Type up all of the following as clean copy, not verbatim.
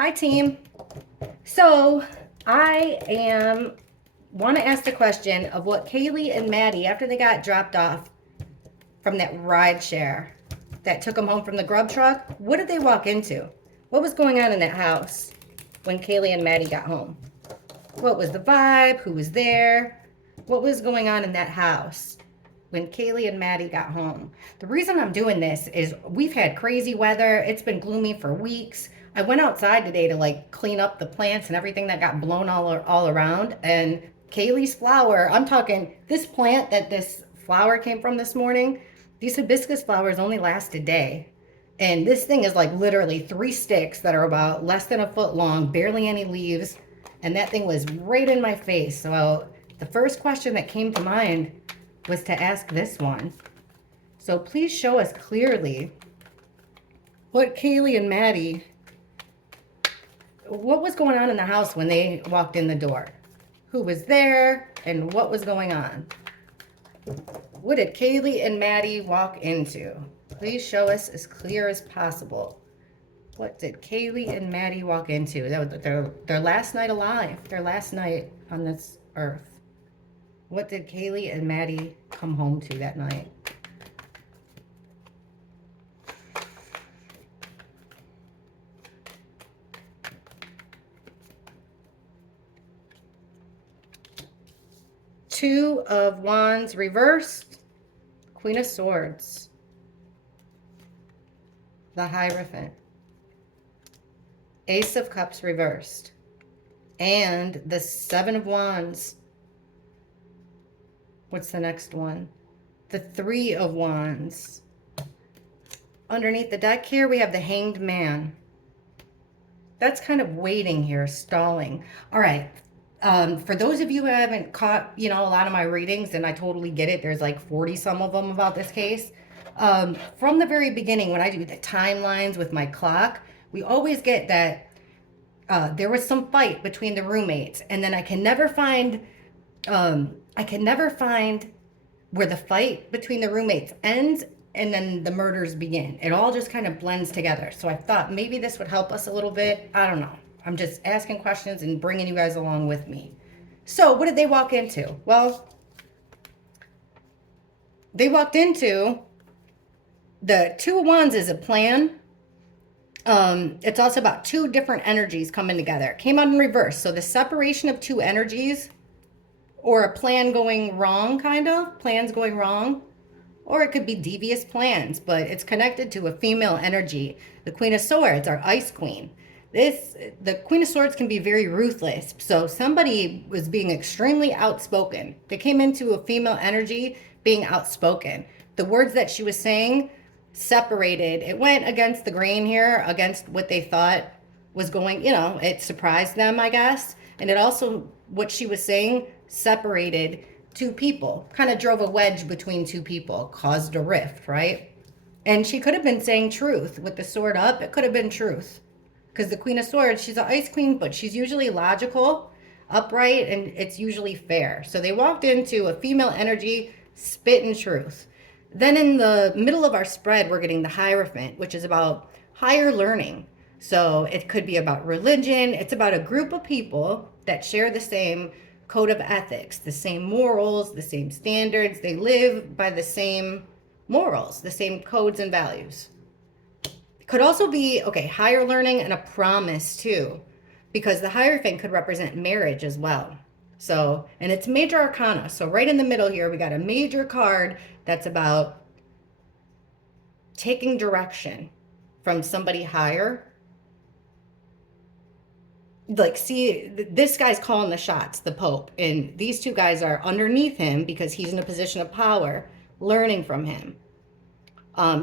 Hi, team. So want to ask the question of what Kaylee and Maddie, after they got dropped off from that ride share that took them home from the grub truck, what did they walk into? What was going on in that house when Kaylee and Maddie got home? What was the vibe? Who was there? What was going on in that house when Kaylee and Maddie got home? The reason I'm doing this is we've had crazy weather. It's been gloomy for weeks. I went outside today to like clean up the plants and everything that got blown all around. And Kaylee's flower, I'm talking this plant that this flower came from this morning, these hibiscus flowers only last a day. And this thing is like literally 3 sticks that are about less than a foot long, barely any leaves. And that thing was right in my face. So the first question that came to mind was to ask this one. So please show us clearly what Kaylee and Maddie, what was going on in the house when they walked in the door? Who was there and what was going on? What did Kaylee and Maddie walk into? Please show us as clear as possible. What did Kaylee and Maddie walk into? That was their last night alive, their last night on this earth. What did Kaylee and Maddie come home to that night? Two of Wands reversed, Queen of Swords, the Hierophant, Ace of Cups reversed, and the Seven of Wands. What's the next one? The Three of Wands. Underneath the deck here, we have the Hanged Man. That's kind of waiting here, stalling. All right. For those of you who haven't caught, a lot of my readings, and I totally get it, there's like 40 some of them about this case. From the very beginning, when I do the timelines with my clock, we always get that there was some fight between the roommates, and then I can never find where the fight between the roommates ends and then the murders begin. It all just kind of blends together. So I thought maybe this would help us a little bit. I don't know. I'm just asking questions and bringing you guys along with me. So what did they walk into? Well, they walked into the Two of Wands is a plan. It's also about 2 different energies coming together. It came out in reverse. So the separation of 2 energies, or a plan going wrong, plans going wrong, or it could be devious plans, but it's connected to a female energy. The Queen of Swords, our Ice Queen. The Queen of Swords can be very ruthless. So somebody was being extremely outspoken. They came into a female energy being outspoken. The words that she was saying separated. It went against the grain here, against what they thought was going, it surprised them, I guess. And it also, what she was saying, separated 2 people, kind of drove a wedge between 2 people, caused a rift, right? And she could have been saying truth with the sword up. It could have been truth. Because the Queen of Swords, she's an Ice Queen, but she's usually logical, upright, and it's usually fair. So they walked into a female energy, spitting truth. Then in the middle of our spread, we're getting the Hierophant, which is about higher learning. So it could be about religion. It's about a group of people that share the same code of ethics, the same morals, the same standards. They live by the same morals, the same codes and values. Could also be, higher learning and a promise too, because the Hierophant could represent marriage as well. So, and it's major arcana. So right in the middle here, we got a major card that's about taking direction from somebody higher. Like, see, this guy's calling the shots, the Pope, and these 2 guys are underneath him because he's in a position of power, learning from him,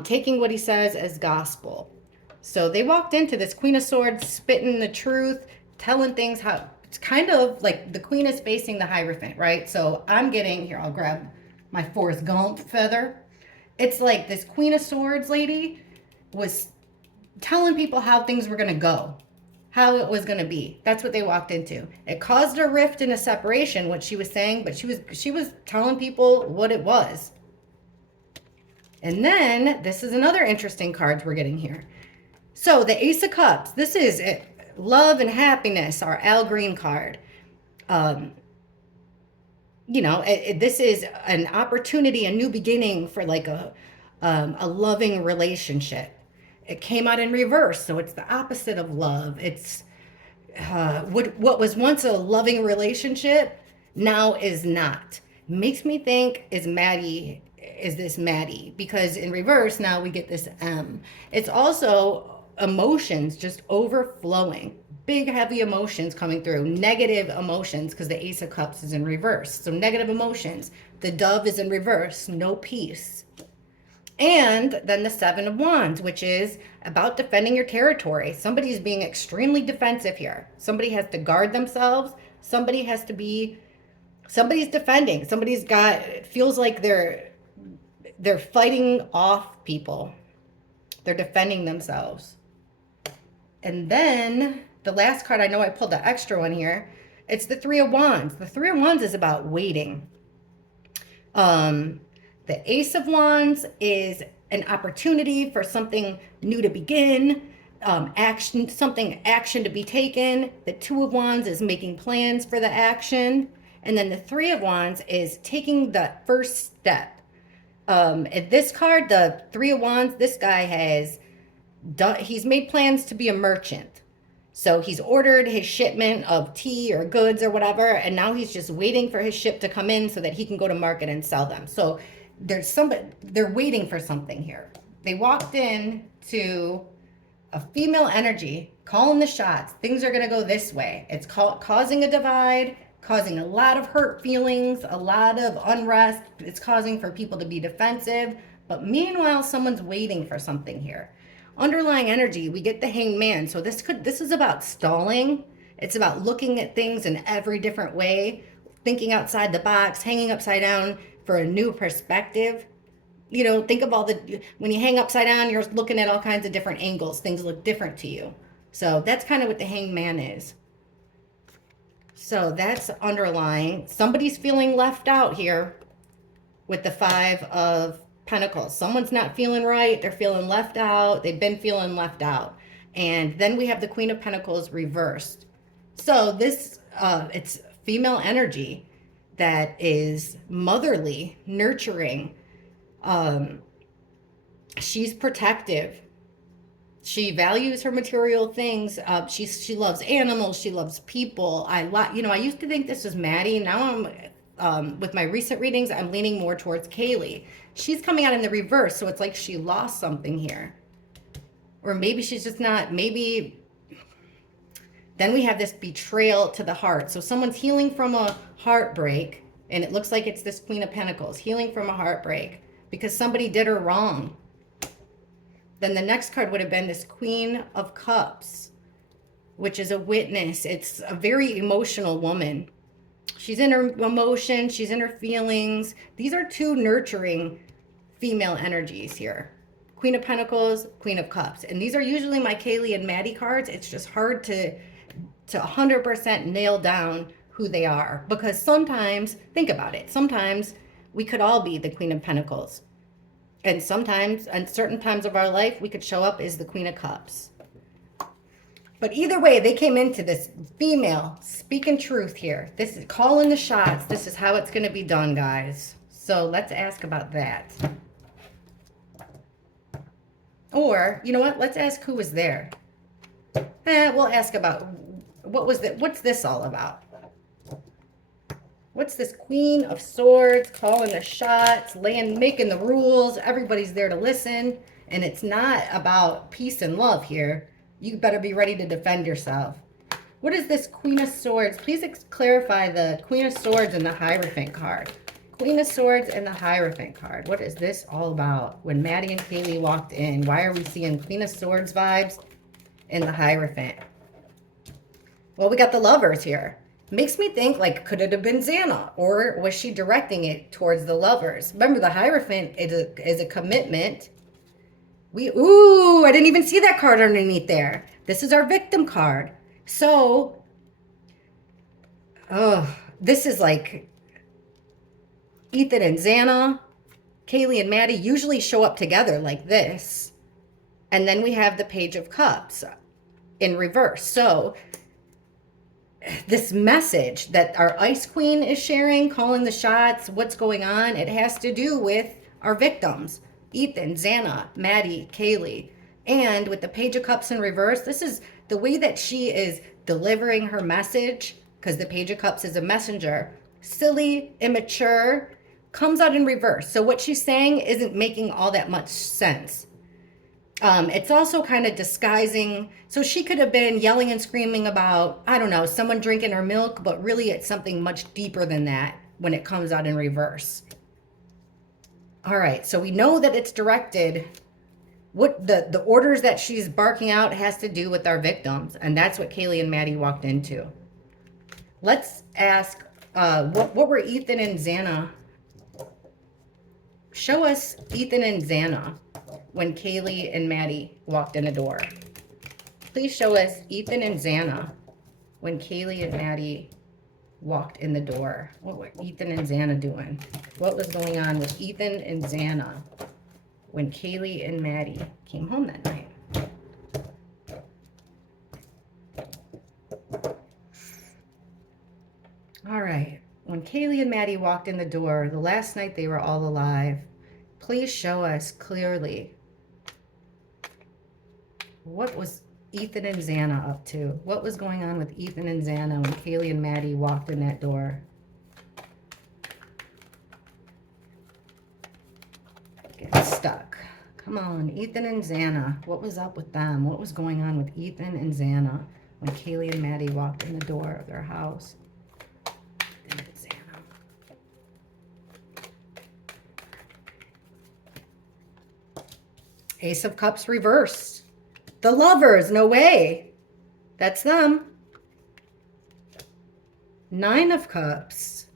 taking what he says as gospel. So they walked into this Queen of Swords, spitting the truth, telling things how, it's kind of like the Queen is facing the Hierophant, right? So I'm getting, here, I'll grab my Forrest Gump feather. It's like this Queen of Swords lady was telling people how things were going to go, how it was going to be. That's what they walked into. It caused a rift and a separation, what she was saying, but she was telling people what it was. And then this is another interesting card we're getting here. So the Ace of Cups, this is love and happiness, our Al Green card. Um, this is an opportunity, a new beginning for like a loving relationship. It came out in reverse, so it's the opposite of love. It's what was once a loving relationship now is not. Makes me think, is this Maddie? Because in reverse now we get this M. It's also emotions just overflowing. Big heavy emotions coming through, negative emotions, because the Ace of Cups is in reverse. So negative emotions. The Dove is in reverse, no peace. And then the Seven of Wands, which is about defending your territory. Somebody's being extremely defensive here. Somebody has to guard themselves. Somebody's defending. It feels like they're fighting off people. They're defending themselves. And then the last card, I know I pulled the extra one here. It's the Three of Wands. The Three of Wands is about waiting. The Ace of Wands is an opportunity for something new to begin, action to be taken. The Two of Wands is making plans for the action. And then the Three of Wands is taking the first step. In this card, the Three of Wands, this guy he's made plans to be a merchant. So he's ordered his shipment of tea or goods or whatever, and now he's just waiting for his ship to come in so that he can go to market and sell them. So they're waiting for something here. They walked in to a female energy, calling the shots. Things are going to go this way. It's causing a divide, causing a lot of hurt feelings, a lot of unrest. It's causing for people to be defensive. But meanwhile, someone's waiting for something here. Underlying energy, we get the Hanged Man. So this is about stalling. It's about looking at things in every different way, thinking outside the box, hanging upside down for a new perspective. Think of when you hang upside down, you're looking at all kinds of different angles. Things look different to you. So that's kind of what the Hanged Man is. So that's underlying. Somebody's feeling left out here with the Five of Pentacles. Someone's not feeling right. They're feeling left out. They've been feeling left out. And then we have the Queen of Pentacles reversed. So this, it's female energy that is motherly, nurturing. She's protective. She values her material things. She loves animals. She loves people. I used to think this was Maddie. Now I'm with my recent readings, I'm leaning more towards Kaylee. She's coming out in the reverse, so it's like she lost something here. Or maybe she's just not, maybe. Then we have this betrayal to the heart. So someone's healing from a heartbreak, and it looks like it's this Queen of Pentacles, healing from a heartbreak because somebody did her wrong. Then the next card would have been this Queen of Cups, which is a witness. It's a very emotional woman. She's in her emotions. She's in her feelings. These are two nurturing female energies here. Queen of Pentacles, Queen of Cups. And these are usually my Kaylee and Maddie cards. It's just hard to 100% nail down who they are. Because sometimes, think about it, sometimes we could all be the Queen of Pentacles. And sometimes, in certain times of our life, we could show up as the Queen of Cups. But either way, they came into this female speaking truth here. This is calling the shots. This is how it's going to be done, guys. So let's ask about that. Or, you know what? Let's ask who was there. We'll ask about what's this all about? What's this Queen of Swords calling the shots, making the rules? Everybody's there to listen. And it's not about peace and love here. You better be ready to defend yourself. What is this Queen of Swords? Please clarify the Queen of Swords and the Hierophant card. Queen of Swords and the Hierophant card. What is this all about? When Maddie and Kaylee walked in, why are we seeing Queen of Swords vibes and the Hierophant? Well, we got the Lovers here. Makes me think, like, could it have been Xana? Or was she directing it towards the Lovers? Remember, the Hierophant is a commitment. Ooh, I didn't even see that card underneath there. This is our victim card. So, this is like Ethan and Xana, Kaylee and Maddie usually show up together like this. And then we have the Page of Cups. in reverse. So this message that our Ice Queen is sharing, calling the shots, what's going on, it has to do with our victims. Ethan, Xana, Maddie, Kaylee. And with the Page of Cups in reverse, this is the way that she is delivering her message, because the Page of Cups is a messenger. Silly, immature, comes out in reverse. So what she's saying isn't making all that much sense. It's also kind of disguising. So she could have been yelling and screaming about, I don't know, someone drinking her milk, but really it's something much deeper than that when it comes out in reverse. All right, so we know that it's directed. What the orders that she's barking out has to do with our victims, and that's what Kaylee and Maddie walked into. Let's ask, what were Ethan and Xana? Show us Ethan and Xana when Kaylee and Maddie walked in the door. Please show us Ethan and Xana when Kaylee and Maddie walked in the door. What were Ethan and Xana doing? What was going on with Ethan and Xana when Kaylee and Maddie came home that night? All right. When Kaylee and Maddie walked in the door, the last night they were all alive, please show us clearly what was Ethan and Xana up to? What was going on with Ethan and Xana when Kaylee and Maddie walked in that door? Get stuck. Come on, Ethan and Xana. What was up with them? What was going on with Ethan and Xana when Kaylee and Maddie walked in the door of their house? Ethan and Xana. Ace of Cups reversed. The Lovers, no way. That's them. Nine of Cups.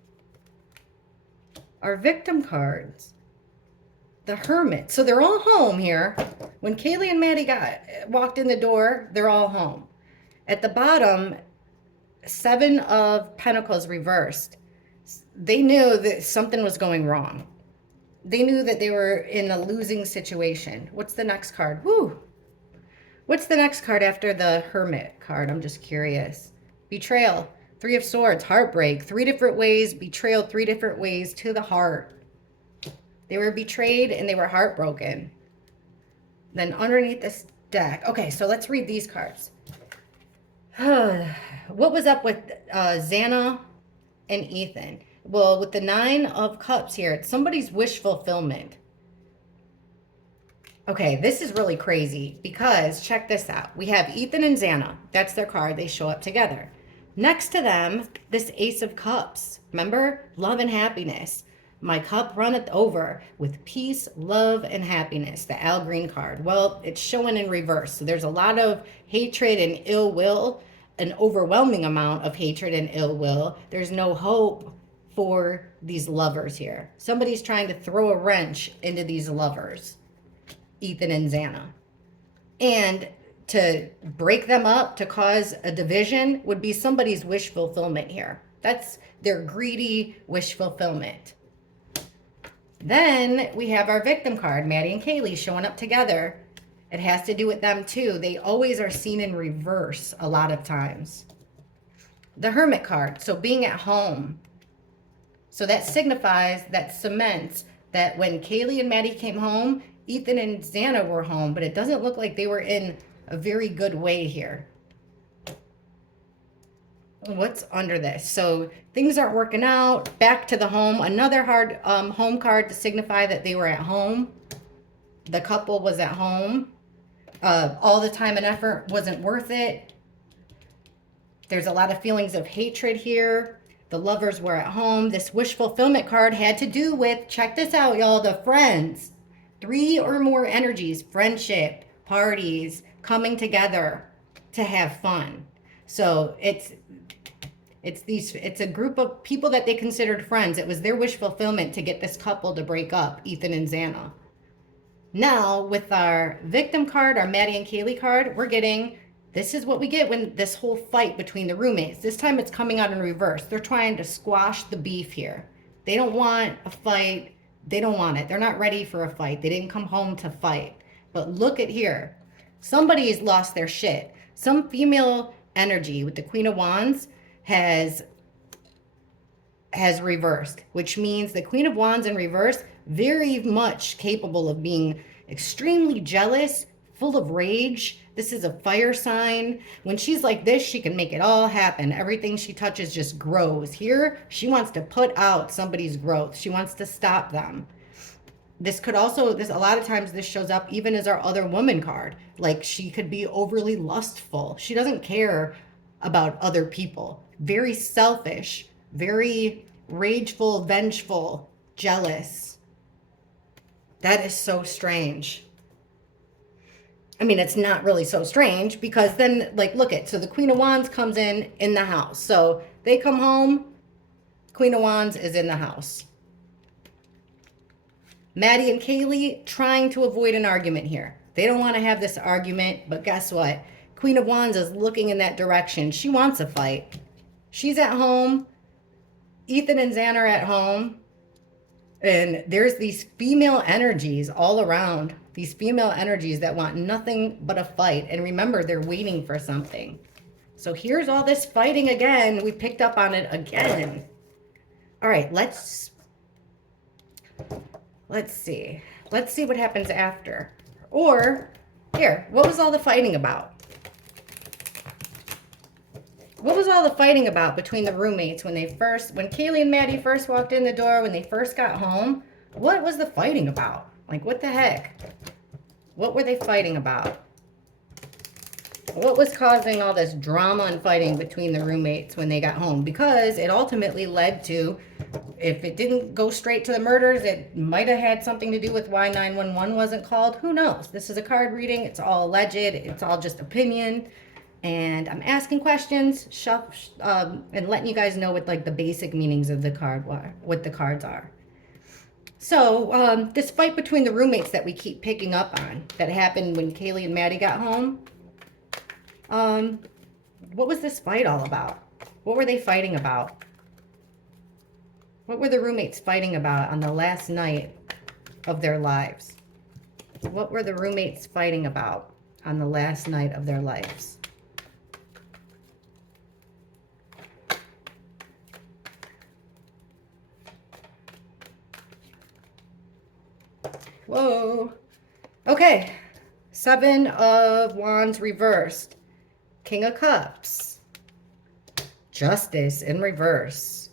Our victim cards. The Hermit. So they're all home here. When Kaylee and Maddie walked in the door, they're all home. At the bottom, Seven of Pentacles reversed. They knew that something was going wrong. They knew that they were in a losing situation. What's the next card? Woo! What's the next card after the Hermit card? I'm just curious. Betrayal. Three of Swords. Heartbreak. Three different ways. Betrayal. Three different ways to the heart. They were betrayed and they were heartbroken. Then underneath this deck. Okay, so let's read these cards. What was up with Xana and Ethan? Well, with the Nine of Cups here, it's somebody's wish fulfillment. Okay, this is really crazy because check this out. We have Ethan and Xana. That's their card. They show up together. Next to them, this Ace of Cups. Remember? Love and happiness. My cup runneth over with peace, love, and happiness. The Al Green card. Well, it's showing in reverse. So there's a lot of hatred and ill will, an overwhelming amount of hatred and ill will. There's no hope for these lovers here. Somebody's trying to throw a wrench into these lovers, Ethan and Xana. And to break them up, to cause a division, would be somebody's wish fulfillment here. That's their greedy wish fulfillment. Then we have our victim card, Maddie and Kaylee showing up together. It has to do with them too. They always are seen in reverse a lot of times. The Hermit card, so being at home. So that signifies, that cements that when Kaylee and Maddie came home, Ethan and Xana were home, but it doesn't look like they were in a very good way here. What's under this? So things aren't working out. Back to the home. Another hard home card to signify that they were at home. The couple was at home. All the time and effort wasn't worth it. There's a lot of feelings of hatred here. The lovers were at home. This wish fulfillment card had to do with, check this out, y'all, the friends. 3 or more energies, friendship, parties, coming together to have fun. So it's a group of people that they considered friends. It was their wish fulfillment to get this couple to break up, Ethan and Xana. Now, with our victim card, our Maddie and Kaylee card, we're getting, this is what we get when this whole fight between the roommates. This time it's coming out in reverse. They're trying to squash the beef here. They don't want a fight. They don't want it. They're not ready for a fight. They didn't come home to fight. But look at here. Somebody's lost their shit. Some female energy with the Queen of Wands has reversed, which means the Queen of Wands in reverse, very much capable of being extremely jealous, full of rage. This is a fire sign. When she's like this, she can make it all happen. Everything she touches just grows. Here, she wants to put out somebody's growth. She wants to stop them. This could also, a lot of times this shows up even as our other woman card. Like she could be overly lustful. She doesn't care about other people. Very selfish, very rageful, vengeful, jealous. That is so strange. I mean, it's not really so strange because then, like, look at, so the Queen of Wands comes in the house. So they come home, Queen of Wands is in the house. Maddie and Kaylee trying to avoid an argument here. They don't want to have this argument, but guess what? Queen of Wands is looking in that direction. She wants a fight. She's at home. Ethan and Xan are at home. And there's these female energies all around. These female energies that want nothing but a fight. And remember, they're waiting for something. So here's all this fighting again. We picked up on it again. All right, let's see. Let's see what happens after. Or, here, what was all the fighting about? What was all the fighting about between the roommates when Kaylee and Maddie first walked in the door, when they first got home? What was the fighting about? Like, what the heck? What were they fighting about? What was causing all this drama and fighting between the roommates when they got home? Because it ultimately led to, if it didn't go straight to the murders, it might have had something to do with why 911 wasn't called. Who knows? This is a card reading. It's all alleged. It's all just opinion. And I'm asking questions and letting you guys know what like the basic meanings of the card were, what the cards are. So this fight between the roommates that we keep picking up on, that happened when Kaylee and Maddie got home. What was this fight all about? What were they fighting about? What were the roommates fighting about on the last night of their lives? What were the roommates fighting about on the last night of their lives? Whoa. Okay. 7 of Wands reversed. King of Cups. Justice in reverse.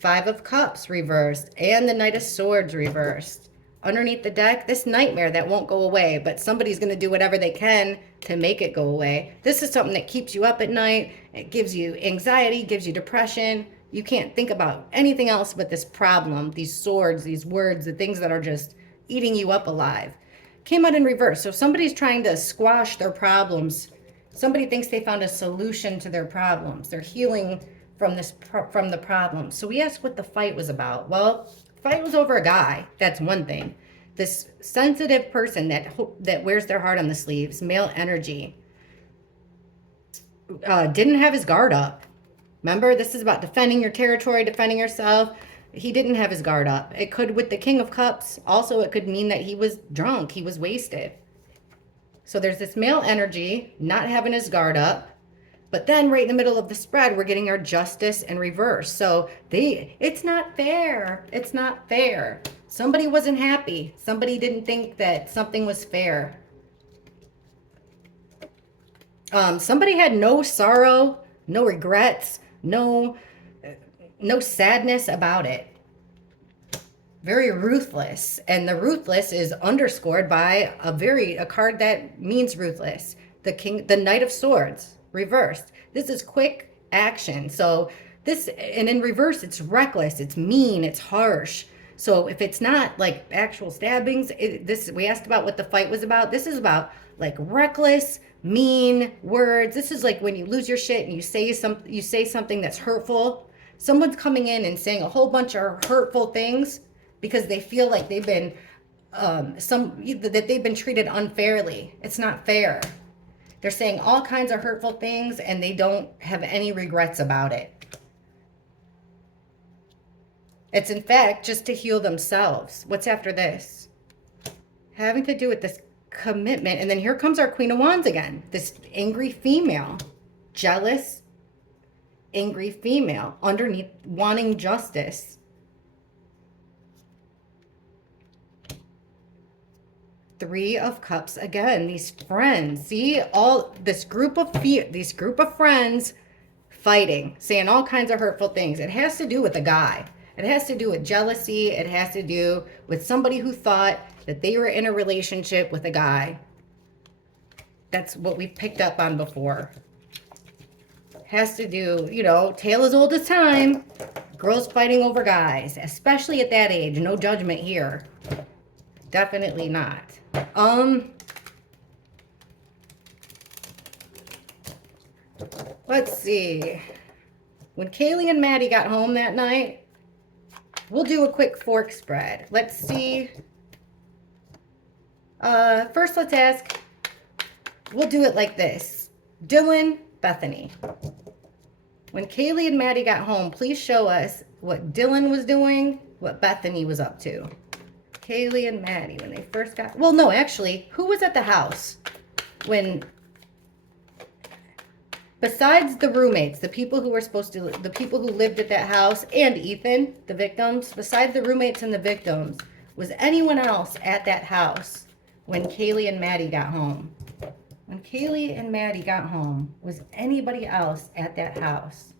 5 of Cups reversed. And the Knight of Swords reversed. Underneath the deck, this nightmare that won't go away, but somebody's going to do whatever they can to make it go away. This is something that keeps you up at night. It gives you anxiety, gives you depression. You can't think about anything else but this problem, these swords, these words, the things that are just eating you up alive. Came out in reverse. So somebody's trying to squash their problems. Somebody thinks they found a solution to their problems. They're healing from the problem. So we asked what the fight was about. Well, the fight was over a guy. That's one thing. This sensitive person that wears their heart on the sleeves, male energy, didn't have his guard up. Remember, this is about defending your territory, defending yourself. He didn't have his guard up. It could, with the King of Cups, also it could mean that he was drunk. He was wasted. So there's this male energy not having his guard up. But then right in the middle of the spread, we're getting our justice in reverse. So it's not fair. It's not fair. Somebody wasn't happy. Somebody didn't think that something was fair. Somebody had no sorrow, no regrets, no sadness about it. Very ruthless. And the ruthless is underscored by a card that means ruthless. The Knight of Swords, reversed. This is quick action. So and in reverse, it's reckless, it's mean, it's harsh. So if it's not like actual stabbings, we asked about what the fight was about. This is about like reckless, mean words. This is like when you lose your shit and you say something that's hurtful. Someone's coming in and saying a whole bunch of hurtful things because they feel like they've been that they've been treated unfairly. It's not fair. They're saying all kinds of hurtful things and they don't have any regrets about it. It's in fact just to heal themselves. What's after this? Having to do with this commitment. And then here comes our Queen of Wands again. This angry female, jealous, angry female, underneath wanting justice. Three of Cups again. These friends, see, all this group of friends fighting, saying all kinds of hurtful things. It has to do with a guy. It has to do with jealousy. It has to do with somebody who thought that they were in a relationship with a guy. That's what we've picked up on before. Has to do, you know, tale as old as time. Girls fighting over guys, especially at that age. No judgment here. Definitely not. Let's see. When Kaylee and Maddie got home that night, we'll do a quick fork spread. Let's see. First, let's ask. We'll do it like this. Dylan, Bethany. When Kaylee and Maddie got home, please show us what Dylan was doing, what Bethany was up to. Kaylee and Maddie, when they first got... Well, no, actually, who was at the house when... Besides the roommates, the people who were supposed to... The people who lived at that house, and Ethan, the victims, besides the roommates and the victims, was anyone else at that house when Kaylee and Maddie got home? When Kaylee and Maddie got home, was anybody else at that house?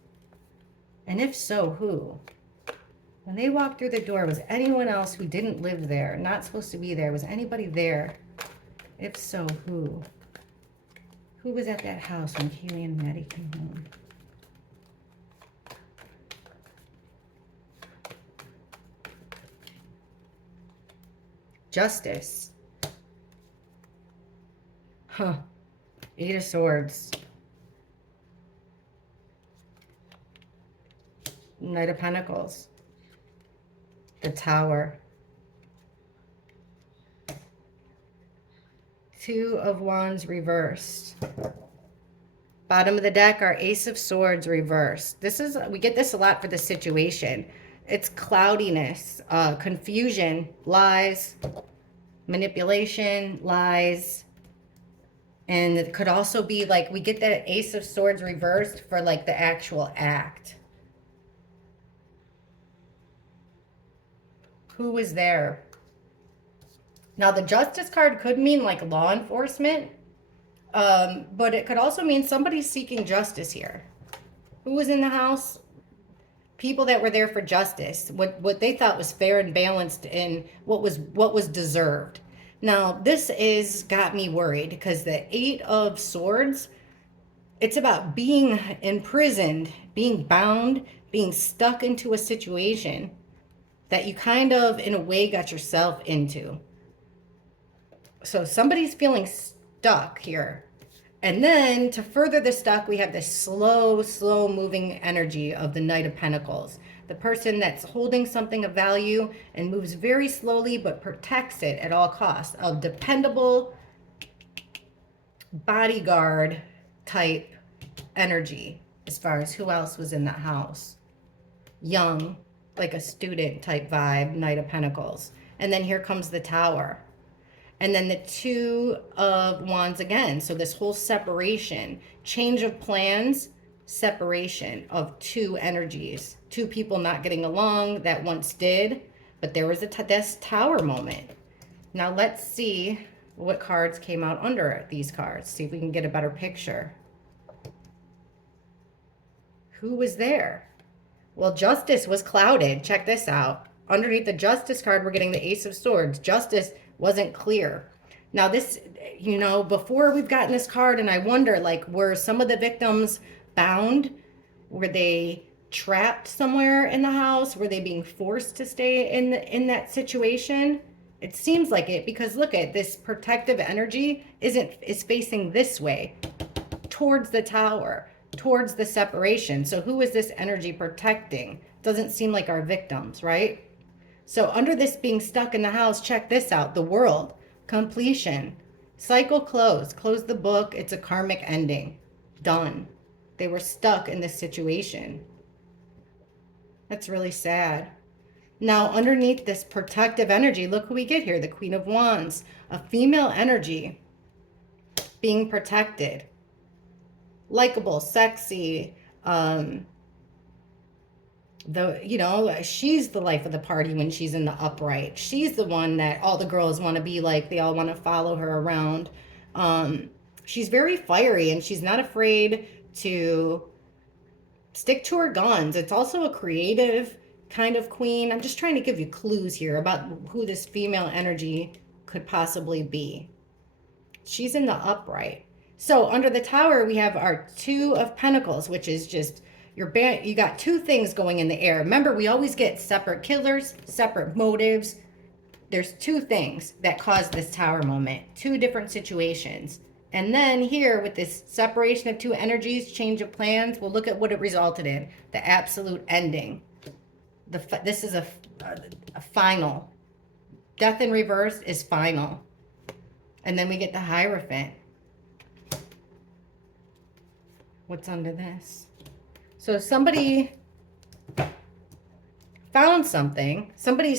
And if so, who? When they walked through the door, was anyone else who didn't live there, not supposed to be there? Was anybody there? If so, who? Who was at that house when Kaylee and Maddie came home? Justice. Huh. 8 of Swords. Knight of Pentacles. The Tower. 2 of Wands reversed. Bottom of the deck, our Ace of Swords reversed. This is, we get this a lot for the situation. It's cloudiness, confusion, lies, manipulation, lies. And it could also be like, we get that Ace of Swords reversed for like the actual act. Who was there? Now, the Justice card could mean like law enforcement, but it could also mean somebody's seeking justice here. Who was in the house? People that were there for justice, what they thought was fair and balanced and what was deserved. Now, this is got me worried because the 8 of Swords, it's about being imprisoned, being bound, being stuck into a situation that you kind of, in a way, got yourself into. So somebody's feeling stuck here. And then to further the stuck, we have this slow moving energy of the Knight of Pentacles. The person that's holding something of value and moves very slowly but protects it at all costs. A dependable bodyguard type energy as far as who else was in that house. Young, like a student type vibe, Knight of Pentacles. And then here comes the Tower. And then the 2 of Wands again. So this whole separation, change of plans, separation of 2 energies. 2 people not getting along that once did. But there was this Tower moment. Now let's see what cards came out under these cards. See if we can get a better picture. Who was there? Well, Justice was clouded. Check this out. Underneath the Justice card, we're getting the Ace of Swords. Justice wasn't clear. Now this, you know, before we've gotten this card, and I wonder, like, were some of the victims bound? Were they trapped somewhere in the house? Were they being forced to stay in that situation? It seems like it, because look at this protective energy is facing this way, towards the Tower, towards the separation. So who is this energy protecting? Doesn't seem like our victims, right? So under this being stuck in the house, check this out. The World, completion, cycle closed, close the book. It's a karmic ending, done. They were stuck in this situation. That's really sad. Now, underneath this protective energy, look who we get here, the Queen of Wands, a female energy being protected, likable, sexy, she's the life of the party when she's in the upright. She's the one that all the girls want to be like. They all want to follow her around. She's very fiery, and she's not afraid to stick to her guns. It's also a creative kind of queen. I'm just trying to give you clues here about who this female energy could possibly be. She's in the upright. So under the Tower, we have our Two of Pentacles, which is just you got two things going in the air. Remember, we always get separate killers, separate motives. There's two things that cause this Tower moment, two different situations. And then here with this separation of two energies, change of plans, we'll look at what it resulted in, the absolute ending. This is a final. Death in reverse is final. And then we get the Hierophant. What's under this? So somebody found something. Somebody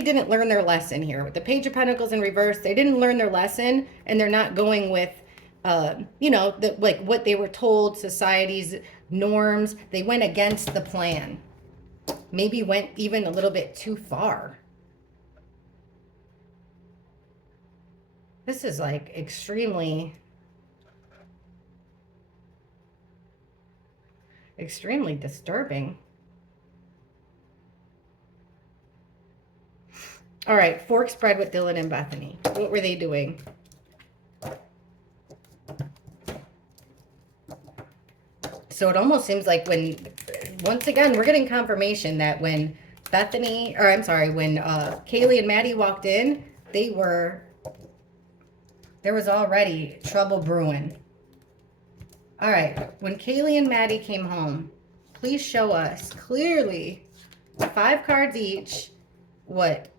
didn't learn their lesson here. With the Page of Pentacles in reverse, they didn't learn their lesson, and they're not going with, like what they were told, society's norms. They went against the plan. Maybe went even a little bit too far. This is like extremely disturbing. All right, fork spread with Dylan and Bethany. What were they doing? So it almost seems like once again, we're getting confirmation that when Kaylee and Maddie walked in, there was already trouble brewing. All right, when Kaylee and Maddie came home, please show us clearly, 5 cards each, what?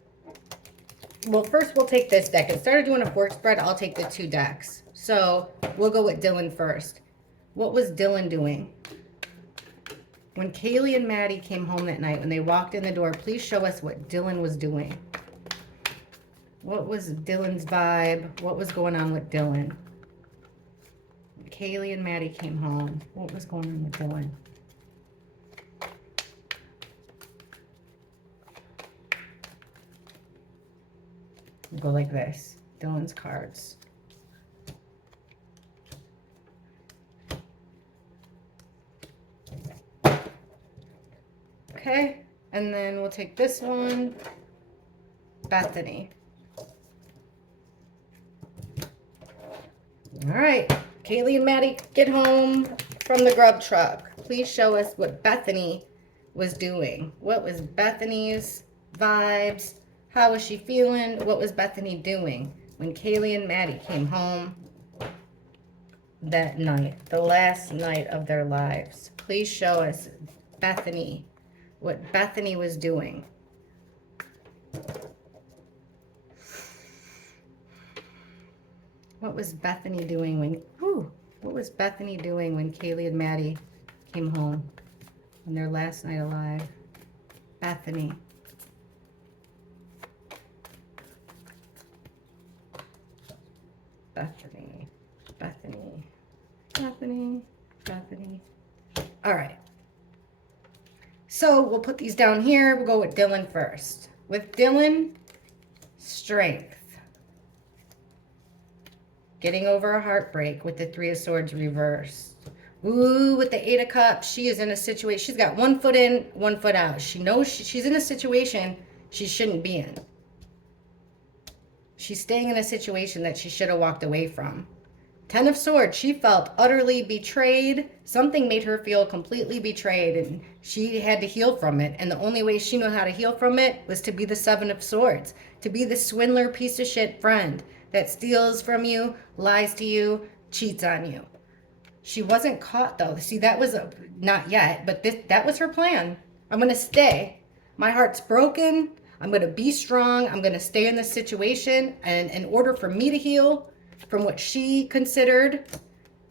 Well, first we'll take this deck. Instead of doing a fork spread, I'll take the 2 decks. So we'll go with Dylan first. What was Dylan doing? When Kaylee and Maddie came home that night, when they walked in the door, please show us what Dylan was doing. What was Dylan's vibe? What was going on with Dylan? Kaylee and Maddie came home. What was going on with Dylan? We'll go like this. Dylan's cards. Okay, and then we'll take this one. Bethany. All right. Kaylee and Maddie get home from the grub truck. Please show us what Bethany was doing. What was Bethany's vibes? How was she feeling? What was Bethany doing when Kaylee and Maddie came home that night, the last night of their lives? Please show us Bethany, what Bethany was doing. What was Bethany doing when Kaylee and Maddie came home on their last night alive? Bethany. Bethany. Bethany. Bethany. Bethany. All right. So we'll put these down here. We'll go with Dylan first. With Dylan, strength. Getting over a heartbreak with the 3 of Swords reversed. Ooh, with the 8 of Cups, she is in a situation. She's got 1 foot in, 1 foot out. She knows she's in a situation she shouldn't be in. She's staying in a situation that she should have walked away from. 10 of Swords, she felt utterly betrayed. Something made her feel completely betrayed, and she had to heal from it. And the only way she knew how to heal from it was to be the 7 of Swords, to be the swindler, piece of shit friend that steals from you, lies to you, cheats on you. She wasn't caught, though. See, that was not yet, but that was her plan. I'm going to stay. My heart's broken. I'm going to be strong. I'm going to stay in this situation. And in order for me to heal from what she considered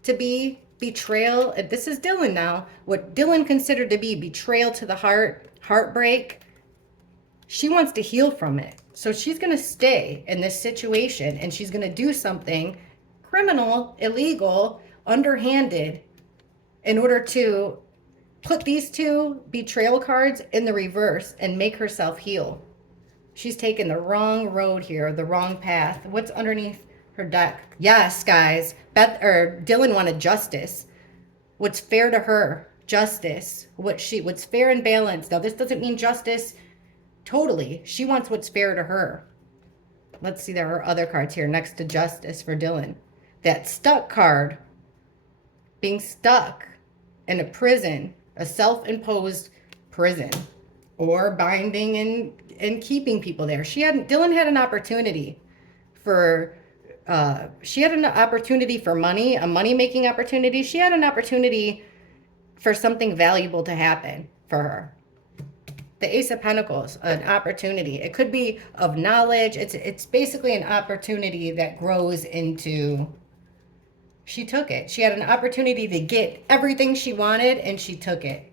to be betrayal, and this is Dylan now, what Dylan considered to be betrayal to the heart, heartbreak, She wants to heal from it. So she's going to stay in this situation and she's going to do something criminal, illegal, underhanded in order to put these two betrayal cards in the reverse and make herself heal. She's taken the wrong road here, the wrong path. What's underneath her deck? Yes, guys. Dylan wanted justice. What's fair to her? Justice. What's fair and balanced. Now, this doesn't mean justice totally. She wants what's fair to her. Let's see, there are other cards here next to justice for Dylan. That stuck card. Being stuck in a prison, a self-imposed prison, or binding and keeping people there. Dylan had an opportunity for money, a money-making opportunity. She had an opportunity for something valuable to happen for her. The Ace of Pentacles, an opportunity. It could be of knowledge. It's basically an opportunity that grows into... She took it. She had an opportunity to get everything she wanted, and she took it.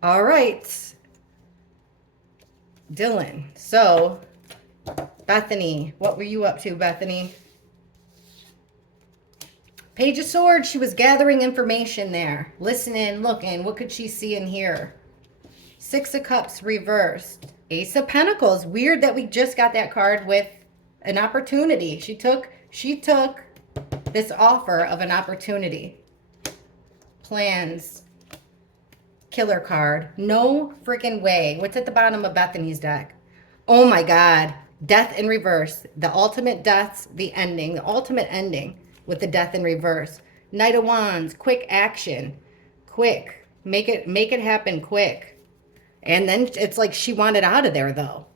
All right. Dylan. So, Bethany. What were you up to, Bethany? Page of Swords. She was gathering information there. Listening, looking. What could she see and hear? Six of Cups reversed. Ace of Pentacles. Weird that we just got that card with an opportunity. She took this offer of an opportunity. Plans. Killer card. No freaking way. What's at the bottom of Bethany's deck? Oh my God. Death in reverse. The ultimate deaths, the ending. The ultimate ending with the death in reverse. Knight of Wands. Quick action. Quick. Make it happen quick. And then it's like she wanted out of there, though.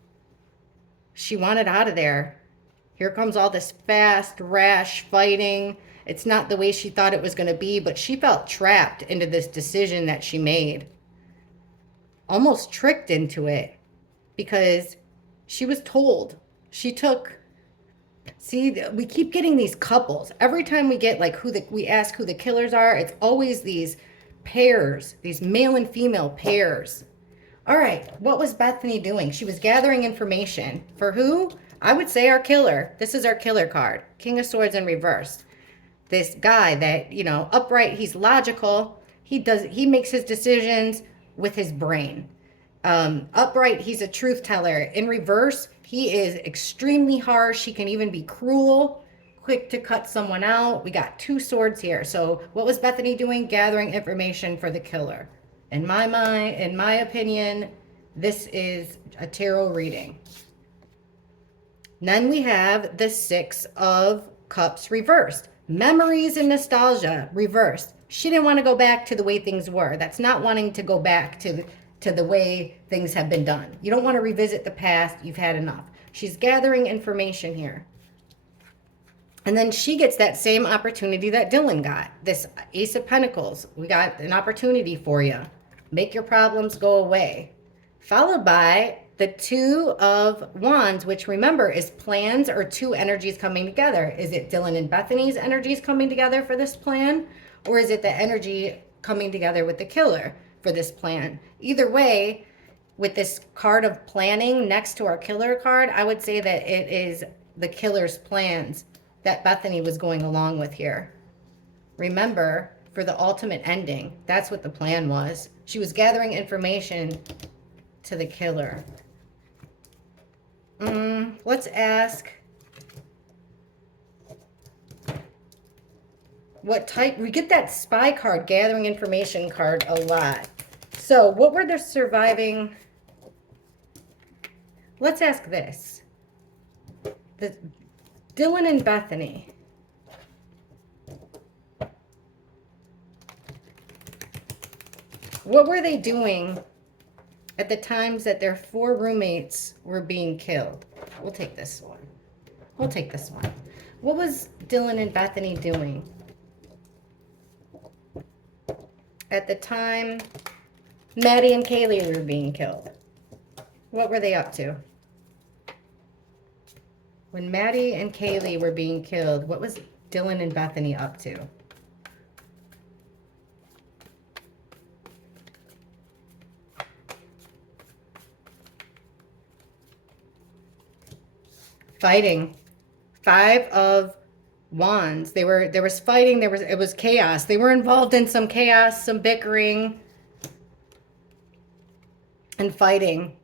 She wanted out of there. Here comes all this fast, rash fighting. It's not the way she thought it was going to be, but she felt trapped into this decision that she made. Almost tricked into it because she was told. She took... See, we keep getting these couples. Every time we get like we ask who the killers are, it's always these pairs, these male and female pairs. All right, what was Bethany doing? She was gathering information. For who? I would say our killer. This is our killer card. King of Swords in reverse. This guy that, upright, he's logical. He makes his decisions with his brain. Upright, he's a truth teller. In reverse, he is extremely harsh. He can even be cruel, quick to cut someone out. We got two swords here. So what was Bethany doing? Gathering information for the killer. In my mind, in my opinion, this is a tarot reading. Then we have the Six of Cups reversed. Memories and nostalgia reversed. She didn't want to go back to the way things were. That's not wanting to go back to the way things have been done. You don't want to revisit the past. You've had enough. She's gathering information here. And then she gets that same opportunity that Dylan got. This Ace of Pentacles. We got an opportunity for you. Make your problems go away. Followed by the Two of Wands, which remember is plans or two energies coming together. Is it Dylan and Bethany's energies coming together for this plan? Or is it the energy coming together with the killer for this plan? Either way, with this card of planning next to our killer card, I would say that it is the killer's plans that Bethany was going along with here. Remember, for the ultimate ending, that's what the plan was. She was gathering information to the killer. Let's ask what type. We get that spy card, gathering information card a lot. So what were the surviving? Let's ask this. The Dylan and Bethany. What were they doing at the times that their 4 roommates were being killed? We'll take this one. We'll take this one. What was Dylan and Bethany doing at the time Maddie and Kaylee were being killed? What were they up to? When Maddie and Kaylee were being killed, what was Dylan and Bethany up to? fighting. 5 of Wands. There was fighting. It was chaos. They were involved in some chaos, some bickering and fighting.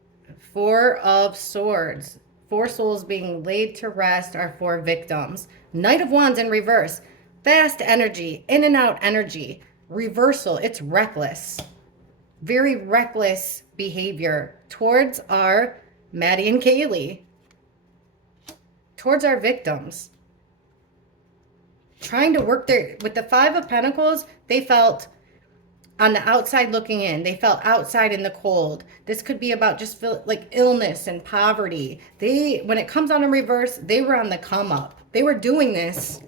4 of Swords. 4 souls being laid to rest are 4 victims. Knight of Wands in reverse. Fast energy, in and out energy, reversal. It's reckless. Very reckless behavior towards our Maddie and Kaylee. Towards our victims. Trying to work with the 5 of Pentacles, they felt on the outside looking in. They felt outside in the cold. This could be about just like illness and poverty. When it comes on in reverse, they were on the come up. They were doing this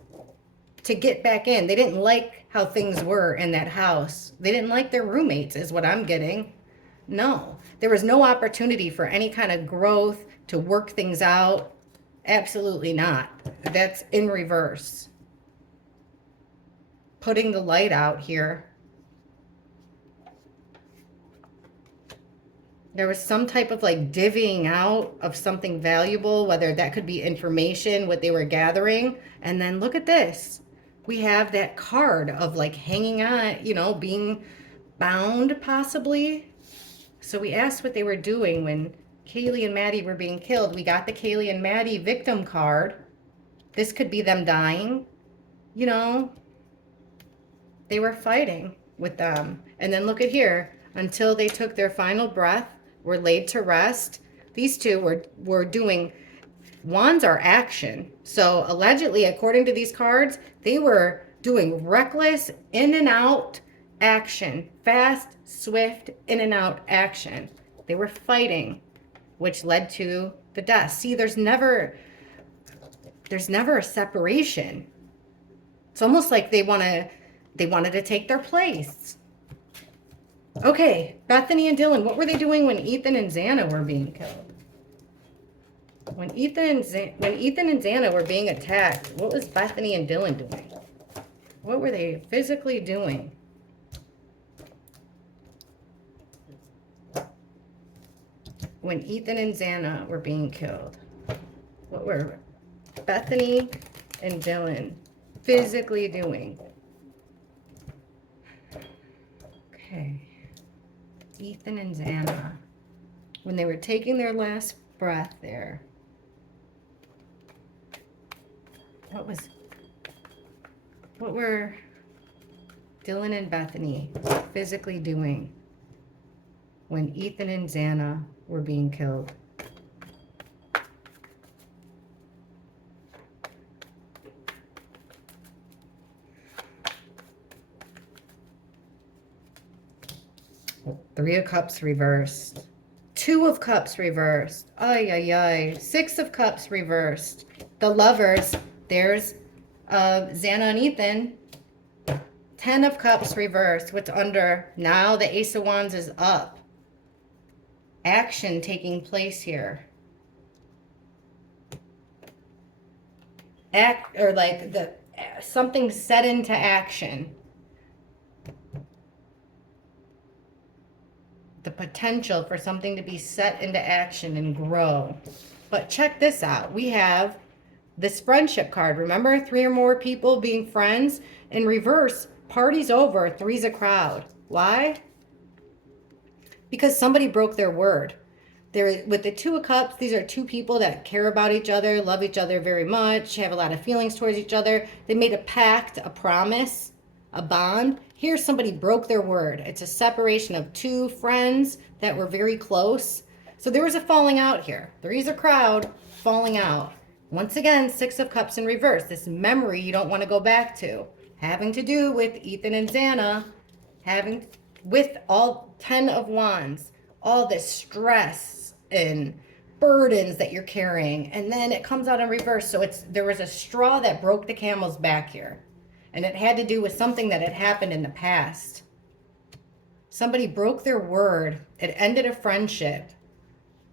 to get back in. They didn't like how things were in that house. They didn't like their roommates is what I'm getting. No, there was no opportunity for any kind of growth to work things out. Absolutely not. That's in reverse. Putting the light out here. There was some type of like divvying out of something valuable, whether that could be information, what they were gathering. And then look at this. We have that card of like hanging on, you know, being bound possibly. So we asked what they were doing when Kaylee and Maddie were being killed. We got the Kaylee and Maddie victim card. This could be them dying, you know. They were fighting with them. And then look at here. Until they took their final breath, were laid to rest. These two were doing, wands are action. So allegedly, according to these cards, they were doing reckless in and out action. Fast, swift, in and out action. They were fighting, which led to the death. See, there's never a separation. It's almost like they wanted to take their place. Okay, Bethany and Dylan, what were they doing when Ethan and Xana were being killed? When Ethan and Xana were being attacked, what was Bethany and Dylan doing? What were they physically doing? When Ethan and Xana were being killed, what were Bethany and Dylan physically doing? Okay. Ethan and Xana, when they were taking their last breath there, what were Dylan and Bethany physically doing when Ethan and Xana were being killed? Three of Cups reversed. 2 of Cups reversed. Ay, ay, ay. 6 of Cups reversed. The Lovers. There's Xana and Ethan. 10 of Cups reversed. What's under? Now the Ace of Wands is up. Action taking place here. Something set into action. The potential for something to be set into action and grow. But check this out. We have this friendship card. Remember, 3 or more people being friends. In reverse, party's over. 3's a crowd. Why? Because somebody broke their word. With the 2 of Cups, these are 2 people that care about each other, love each other very much, have a lot of feelings towards each other. They made a pact, a promise, a bond. Here somebody broke their word. It's a separation of 2 friends that were very close. So there was a falling out here. 3's a crowd, falling out. Once again, 6 of Cups in reverse. This memory you don't want to go back to. Having to do with Ethan and Xana. Having with all 10 of Wands. All this stress and burdens that you're carrying. And then it comes out in reverse. So there was a straw that broke the camel's back here. And it had to do with something that had happened in the past. Somebody broke their word. It ended a friendship.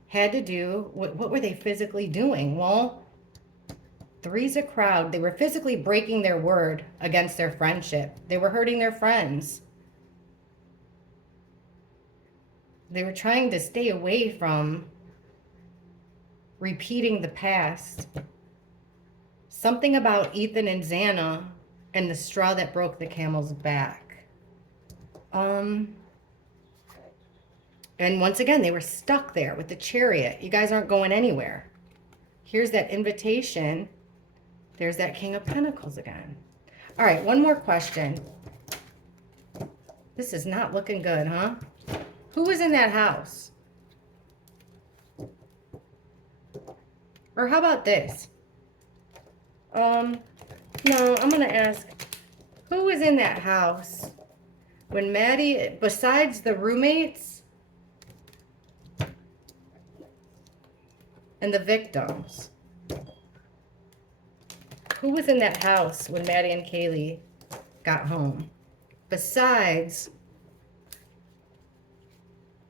Had to do, what were they physically doing? Well, 3's a crowd. They were physically breaking their word against their friendship. They were hurting their friends. They were trying to stay away from repeating the past. Something about Ethan and Xana and the straw that broke the camel's back. And once again, they were stuck there with the chariot. You guys aren't going anywhere. Here's that invitation. There's that King of Pentacles again. All right, one more question. This is not looking good, huh? Who was in that house? Or how about this? No, I'm going to ask, who was in that house when Maddie, besides the roommates and the victims, who was in that house when Maddie and Kaylee got home? Besides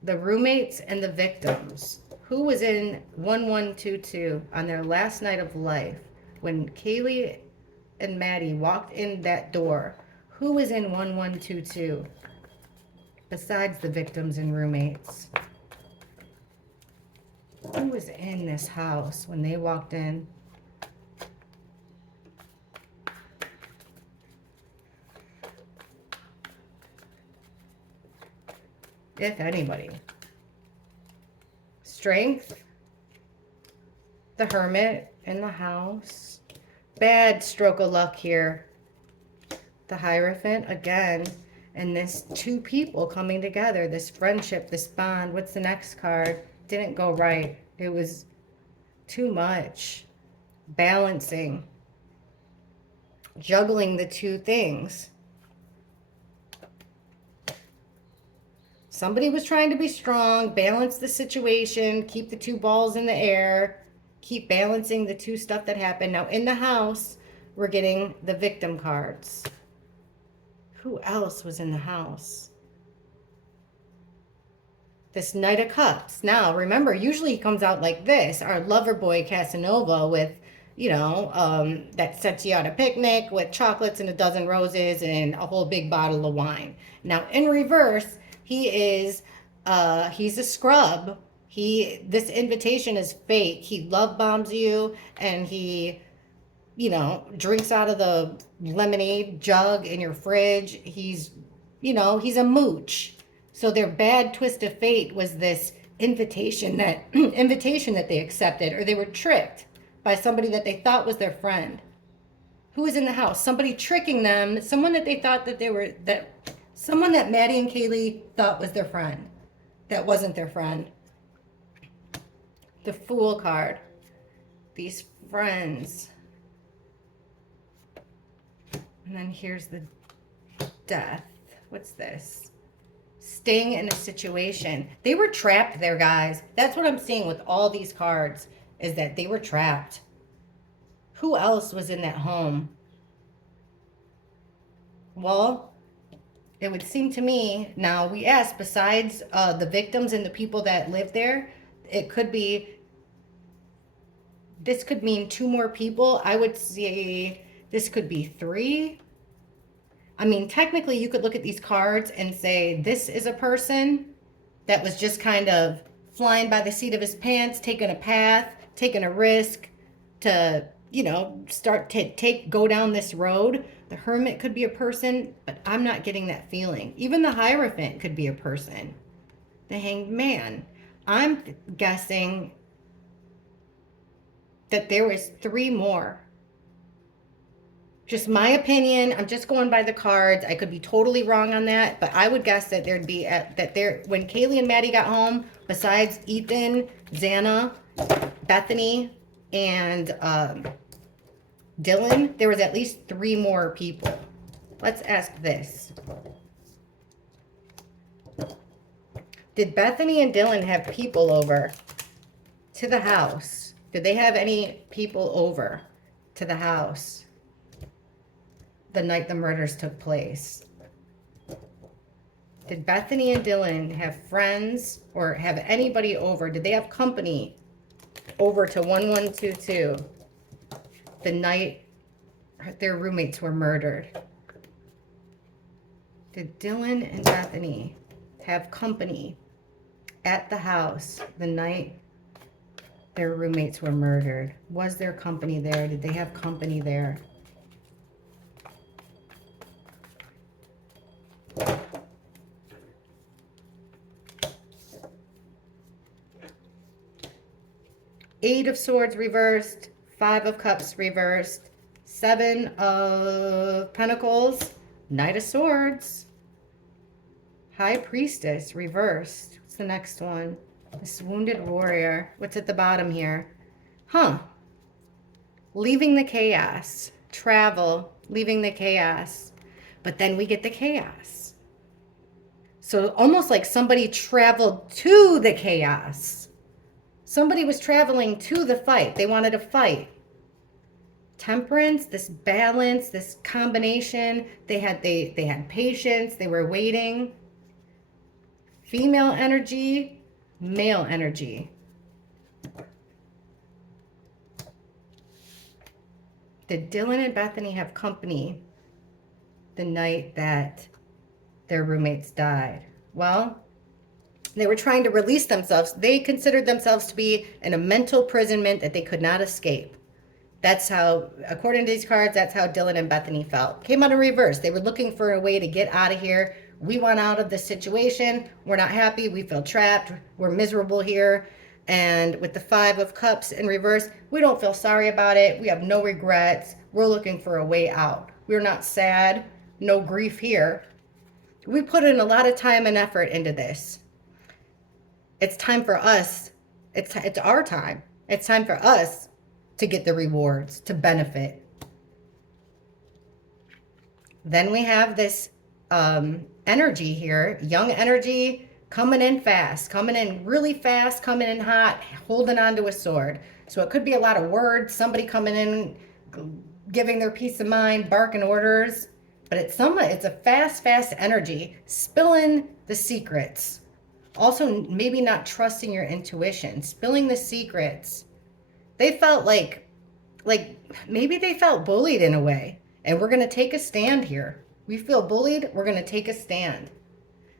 the roommates and the victims, who was in 1122 on their last night of life when Kaylee and Maddie walked in that door? Who was in 1122 besides the victims and roommates? Who was in this house when they walked in? If anybody. Strength. The Hermit in the house. Bad stroke of luck here. The Hierophant again. And this two people coming together. This friendship, this bond. What's the next card? Didn't go right. It was too much. Balancing. Juggling the two things. Somebody was trying to be strong, balance the situation, keep the two balls in the air, keep balancing the two stuff that happened. Now in the house, we're getting the victim cards. Who else was in the house? This Knight of Cups. Now remember, usually he comes out like this, our lover boy Casanova with, you know, that sets you out a picnic with chocolates and a dozen roses and a whole big bottle of wine. Now in reverse, he's a scrub. This invitation is fake. He love bombs you and he, you know, drinks out of the lemonade jug in your fridge. He's, you know, he's a mooch. So their bad twist of fate was this invitation that they accepted, or they were tricked by somebody that they thought was their friend. Who was in the house? Somebody tricking them, someone that they thought that they were, someone that Maddie and Kaylee thought was their friend. That wasn't their friend. The Fool card. These friends. And then here's the Death. What's this? Staying in a situation. They were trapped there, guys. That's what I'm seeing with all these cards, is that they were trapped. Who else was in that home? Well, it would seem to me, now we asked, besides the victims and the people that live there, it could be, this could mean two more people. I would say this could be three. I mean, technically you could look at these cards and say, this is a person that was just kind of flying by the seat of his pants, taking a path, taking a risk to, you know, start to go down this road. The Hermit could be a person, but I'm not getting that feeling. Even the Hierophant could be a person. The Hanged Man. I'm guessing that there was three more. Just my opinion. I'm just going by the cards. I could be totally wrong on that, but I would guess that there'd be when Kaylee and Maddie got home, besides Ethan, Xana, Bethany, and Dylan, there was at least three more people. Let's ask this. Did Bethany and Dylan have people over to the house? Did they have any people over to the house the night the murders took place? Did Bethany and Dylan have friends or have anybody over? Did they have company over to 1122 the night their roommates were murdered? Did Dylan and Bethany have company at the house the night their roommates were murdered. Was there company there? Did they have company there? Eight of Swords reversed, Five of Cups reversed, Seven of Pentacles, Knight of Swords, High Priestess reversed. What's the next one? This Wounded Warrior. What's at the bottom here? Leaving the chaos. Travel, leaving the chaos. But then we get the chaos. So almost like somebody traveled to the chaos. Somebody was traveling to the fight. They wanted to fight. Temperance, this balance, this combination. They had patience. They were waiting. Female energy, male energy. Did Dylan and Bethany have company the night that their roommates died? Well, they were trying to release themselves. They considered themselves to be in a mental imprisonment that they could not escape. That's how, according to these cards, that's how Dylan and Bethany felt. Came out in reverse. They were looking for a way to get out of here. We want out of the situation. We're not happy. We feel trapped. We're miserable here. And with the Five of Cups in reverse, we don't feel sorry about it. We have no regrets. We're looking for a way out. We're not sad. No grief here. We put in a lot of time and effort into this. It's time for us. It's our time. It's time for us to get the rewards, to benefit. Then we have this energy here, young energy, coming in fast, coming in really fast, coming in hot, holding on to a sword. So it could be a lot of words, somebody coming in, giving their peace of mind, barking orders. But it's a fast energy, spilling the secrets. Also, maybe not trusting your intuition, spilling the secrets. They felt like maybe they felt bullied in a way. And we're going to take a stand here. We feel bullied. We're going to take a stand.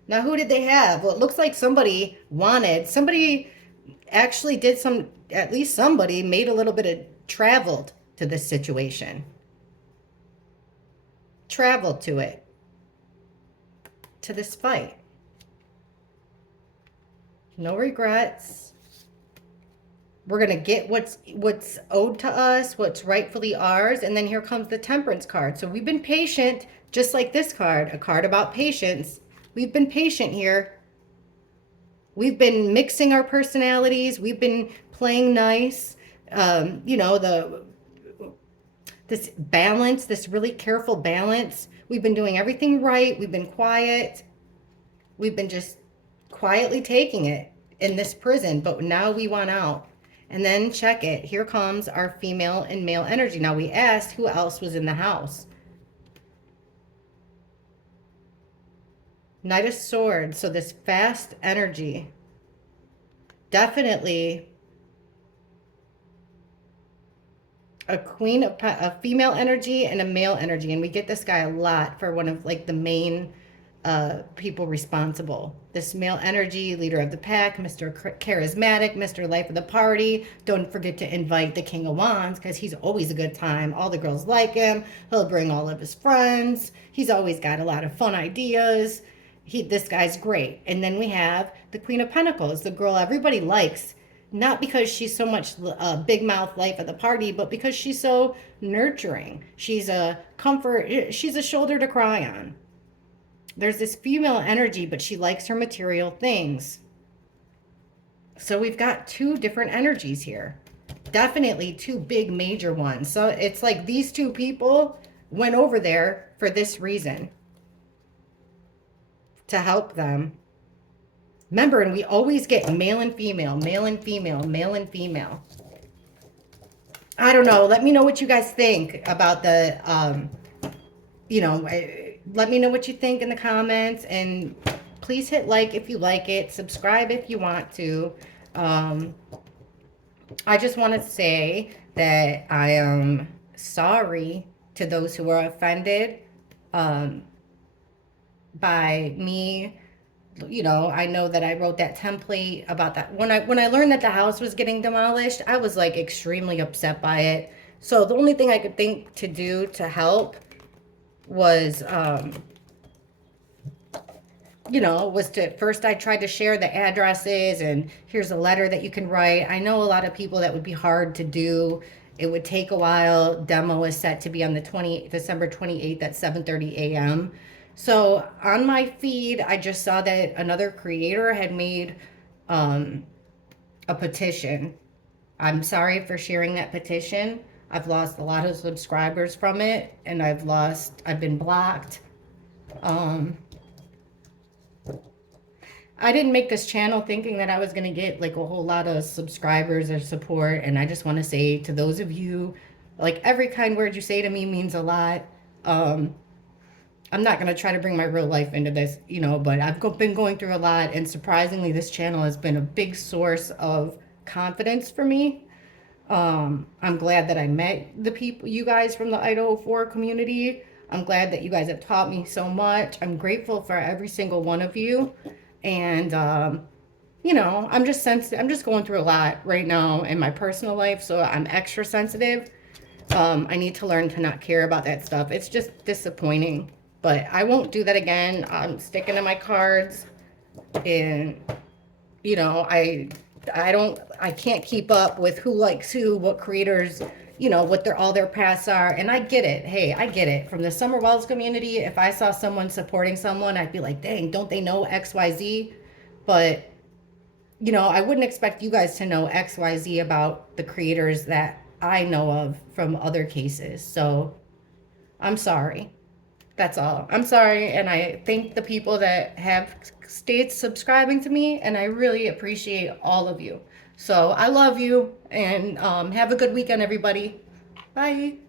Now, who did they have? Well, it looks like somebody actually did at least somebody made a little bit of traveled to this situation. Traveled to it. To this fight. No regrets. We're going to get what's owed to us, what's rightfully ours. And then here comes the Temperance card. So we've been patient, just like this card, a card about patience. We've been patient here. We've been mixing our personalities. We've been playing nice. This balance, this really careful balance. We've been doing everything right. We've been quiet. We've been just quietly taking it in this prison, but now we want out. And then check it. Here comes our female and male energy. Now we asked who else was in the house. Knight of Swords. So this fast energy. Definitely a female energy and a male energy. And we get this guy a lot for one of like the main people responsible. This male energy, leader of the pack, Mr. Charismatic, Mr. Life of the party. Don't forget to invite the King of Wands because he's always a good time. All the girls like him. He'll bring all of his friends. He's always got a lot of fun ideas. This guy's great. And then we have the Queen of Pentacles, the girl everybody likes, not because she's so much big mouth life of the party, but because she's so nurturing. She's a comfort. She's a shoulder to cry on. There's this female energy, but she likes her material things. So we've got two different energies here. Definitely two big major ones. So it's like these two people went over there for this reason. To help them. Remember, and we always get male and female, male and female, male and female. I don't know. Let me know what you guys think about the, let me know what you think in the comments, and please hit like if you like it, subscribe if you want to. I just want to say that I am sorry to those who were offended by me you know, I know that I wrote that template about that. When I learned that the house was getting demolished, I was like extremely upset by it. So the only thing I could think to do to help was, you know, was to first I tried to share the addresses and here's a letter that you can write. I know a lot of people that would be hard to do. It would take a while. Demo is set to be on the December 28th at 7:30 a.m. So on my feed, I just saw that another creator had made a petition. I'm sorry for sharing that petition. I've lost a lot of subscribers from it, and I've been blocked. I didn't make this channel thinking that I was going to get like a whole lot of subscribers or support. And I just want to say to those of you, like every kind word you say to me means a lot. I'm not going to try to bring my real life into this, you know, but I've been going through a lot. And surprisingly, this channel has been a big source of confidence for me. I'm glad that I met the people, you guys from the Idaho 4 community. I'm glad that you guys have taught me so much. I'm grateful for every single one of you. And, you know, I'm just going through a lot right now in my personal life. So I'm extra sensitive. I need to learn to not care about that stuff. It's just disappointing, but I won't do that again. I'm sticking to my cards, and, you know, I can't keep up with who likes who, what creators, you know, what all their paths are. And I get it. Hey, I get it. From the Summer Wells community, if I saw someone supporting someone, I'd be like, dang, don't they know XYZ? But, you know, I wouldn't expect you guys to know XYZ about the creators that I know of from other cases. So I'm sorry. That's all. I'm sorry. And I thank the people that have stayed subscribing to me. And I really appreciate all of you. So I love you. And have a good weekend, everybody. Bye.